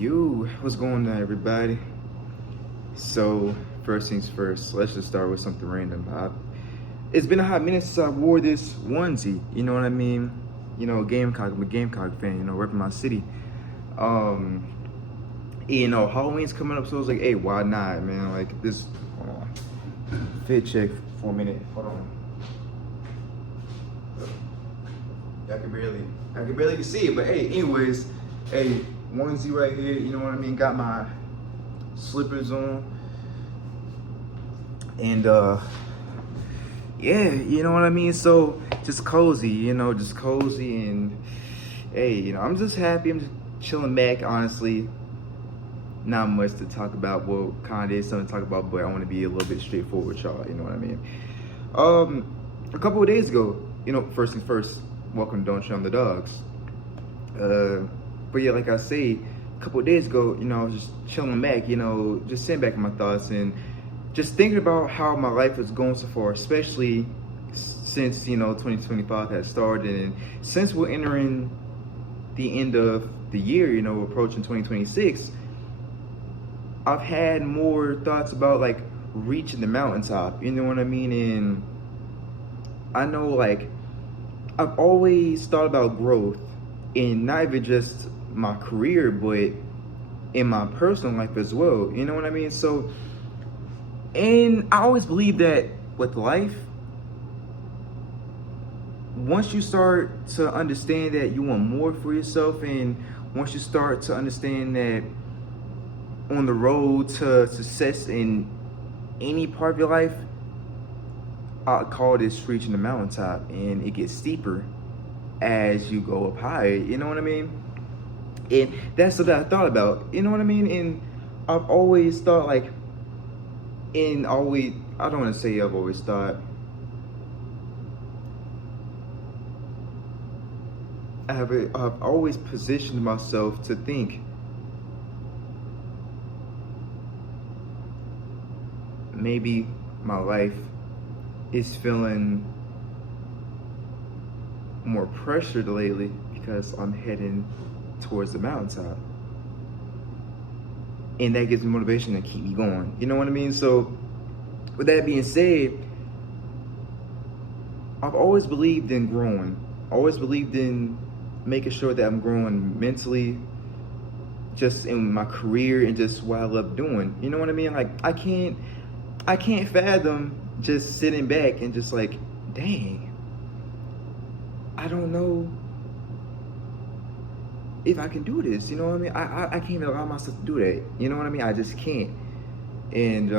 You, what's going on, everybody? So, first things first, let's just start with something random. It's been a hot minute since I wore this onesie, you know what I mean? You know, Gamecock, I'm a Gamecock fan, you know, repping my city. You know, Halloween's coming up, so I was like, hey, why not, man? Like, this, hold on. Fit check for a minute, hold on. I can barely see it, but hey, anyways, hey, onesie right here, you know what I mean? Got my slippers on. And yeah, you know what I mean? So just cozy, you know, just cozy, and hey, you know, I'm just happy. I'm just chilling back, honestly. Not much to talk about. Well, kinda is something to talk about, but I want to be a little bit straightforward with y'all, you know what I mean? A couple of days ago, you know, first things first, welcome to Don't Show 'em the Dogs. But yeah, like I say, a couple of days ago, you know, I was just chilling back, you know, just sitting back in my thoughts and just thinking about how my life is going so far, especially since, you know, 2025 has started, and since we're entering the end of the year, you know, approaching 2026, I've had more thoughts about like reaching the mountaintop, you know what I mean? And I know, like, I've always thought about growth in not even just my career, but in my personal life as well, you know what I mean? So, and I always believe that with life, once you start to understand that you want more for yourself, and once you start to understand that on the road to success in any part of your life, I call this reaching the mountaintop, and it gets steeper as you go up higher, you know what I mean? And that's what I thought about, you know what I mean? And I've always thought, like, I don't want to say I've always thought, I've always positioned myself to think maybe my life is feeling more pressured lately because I'm heading towards the mountaintop, and that gives me motivation to keep me going, you know what I mean? So with that being said, I've always believed in growing, always believed in making sure that I'm growing mentally, just in my career and just what I love doing, you know what I mean? Like, I can't fathom just sitting back and just like, dang, I don't know if I can do this, you know what I mean? I can't even allow myself to do that, you know what I mean? I just can't. And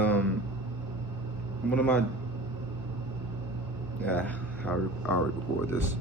one of my, I'll record this.